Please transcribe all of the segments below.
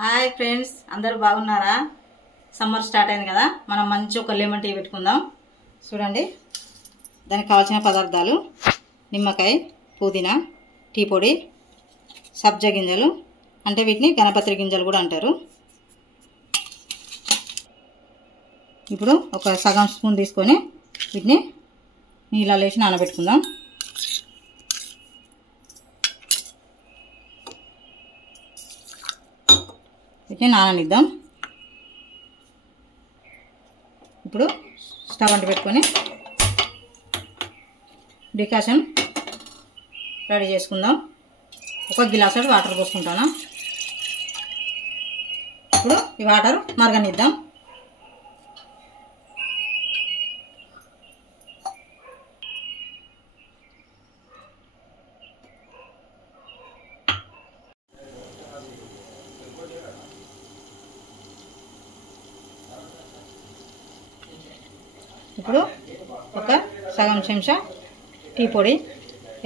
Hi friends, అందరూ బాగున్నారా? Summer start అయింది కదా, మనం మంచి ఒక లెమన్ టీ పెట్టుకుందాం. చూడండి, దానికి కావాల్సిన పదార్థాలు: నిమ్మకాయ, పుదీనా, టీ పొడి, సబ్జా గింజలు, అంటే వీటిని గణపతి గింజలు కూడా అంటారు. ఇప్పుడు ఒక సగం స్పూన్ తీసుకొని వీటిని నీళ్ళలో వేసి నానబెట్టుకుందాం. వీటిని నాననిద్దాం. ఇప్పుడు స్టవ్ అంటు పెట్టుకొని డికాషన్ రెడీ చేసుకుందాం. ఒక గిలాసు వాటర్ పోసుకుంటాను. ఇప్పుడు ఈ వాటర్ మరగనిద్దాం. ఇప్పుడు ఒక సగం చెంచా టీ పొడి,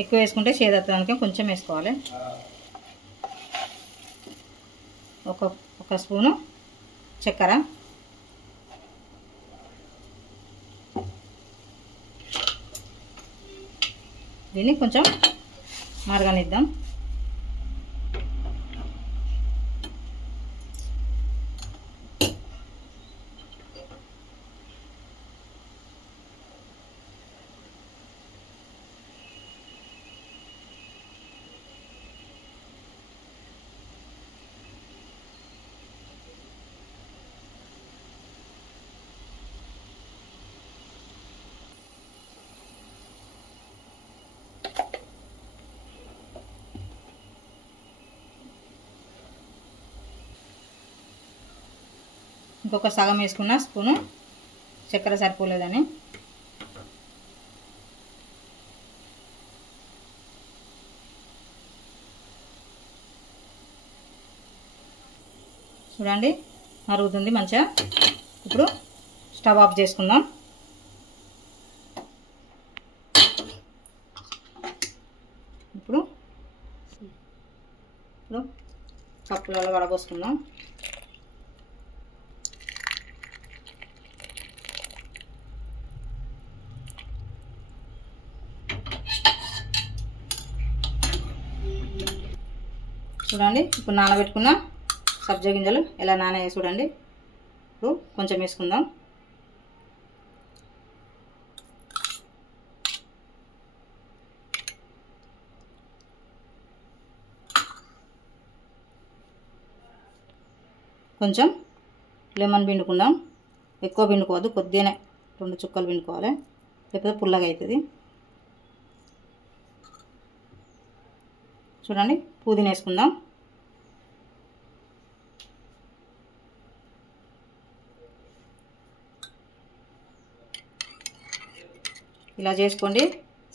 ఎక్కువ వేసుకుంటే చేదత్తడానికి కొంచెం వేసుకోవాలి. ఒక స్పూను చక్కెర, దీన్ని కొంచెం మరగనిద్దాం. ఇంకొక సగం వేసుకున్న స్పూను చక్కెర సరిపోలేదని. చూడండి, మరుగుతుంది మంచిగా. ఇప్పుడు స్టవ్ ఆఫ్ చేసుకుందాం. ఇప్పుడు కప్పులలో వడపోసుకుందాం. చూడండి, ఇప్పుడు నానబెట్టుకున్న సబ్జా గింజలు ఎలా నానయ్యాయి చూడండి. ఇప్పుడు కొంచెం వేసుకుందాం. కొంచెం లెమన్ పిండుకుందాం. ఎక్కువ పిండుకోవద్దు, కొద్దిగానే 2 చుక్కలు పిండుకోవాలి, లేకపోతే పుల్లగా అవుతుంది. చూడండి, పుదీనా వేసుకుందాం. ఇలా చేసుకోండి,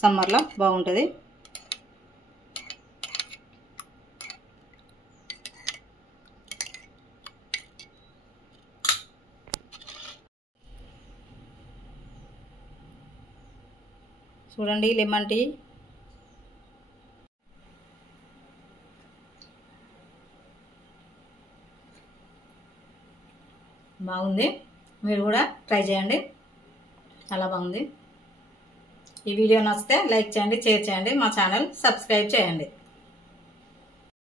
సమ్మర్లో బాగుంటుంది. చూడండి, లెమన్ టీ బాగుంది. మీరు కూడా ట్రై చేయండి, చాలా బాగుంది. ఈ వీడియో నచ్చితే లైక్ చేయండి, షేర్ చేయండి, మా ఛానల్ సబ్స్క్రైబ్ చేయండి.